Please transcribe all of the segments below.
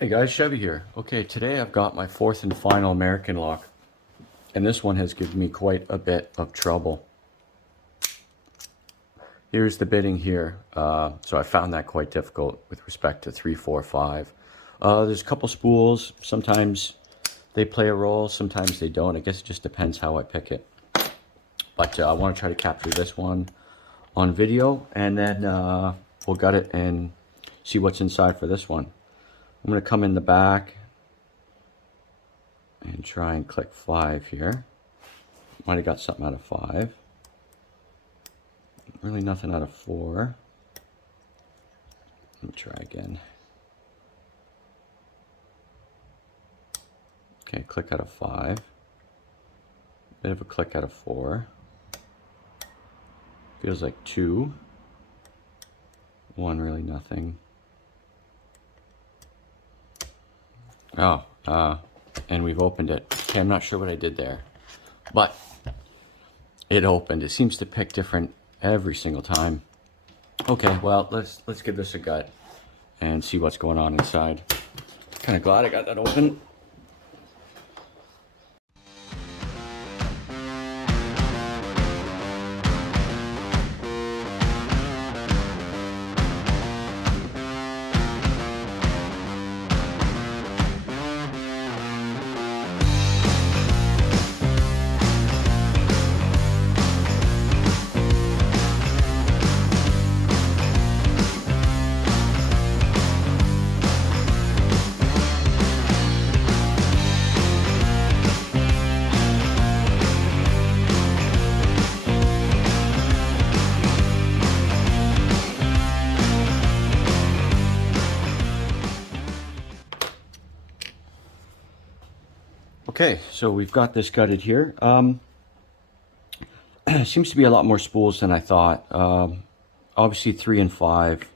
Hey guys, Chevy here. Okay, today I've got my fourth and final American lock, and this one has given me quite a bit of trouble. Here's the bidding here. So I found that quite difficult with respect to 3, 4, 5. There's a couple spools. Sometimes they play a role, sometimes they don't. I guess it just depends how I pick it. But I want to try to capture this one on video, and then we'll gut it and see what's inside for this one. I'm going to come in the back and try and click 5 here. Might have got something out of 5. Really nothing out of 4. Let me try again. Okay, click out of 5. Bit of a click out of 4. Feels like 2. 1, really nothing. Oh, and we've opened it. Okay, I'm not sure what I did there, but it opened. It seems to pick different every single time. Okay, well, let's give this a gut and see what's going on inside. Kind of glad I got that open. Okay, so we've got this gutted here. Seems to be a lot more spools than I thought. Obviously 3 and 5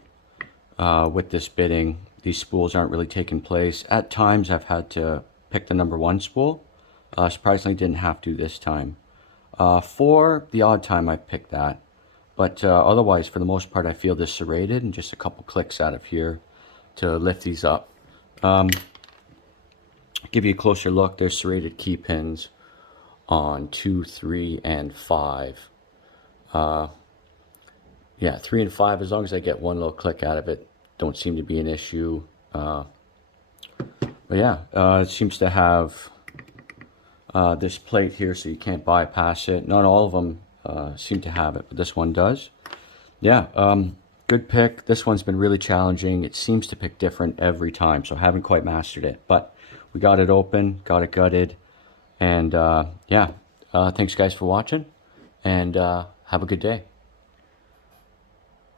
with this bidding, these spools aren't really taking place. At times I've had to pick the number 1 spool. Surprisingly didn't have to this time. 4, the odd time I picked that. But otherwise, for the most part, I feel this serrated, and just a couple clicks out of here to lift these up. Give you a closer look. There's serrated key pins on 2, 3, and 5. Yeah, 3 and 5, as long as I get one little click out of it, don't seem to be an issue. But yeah, it seems to have this plate here, so you can't bypass it. Not all of them seem to have it, but this one does. Yeah, good pick. This one's been really challenging. It seems to pick different every time, so I haven't quite mastered it. But we got it open, got it gutted, and yeah, thanks guys for watching, and have a good day.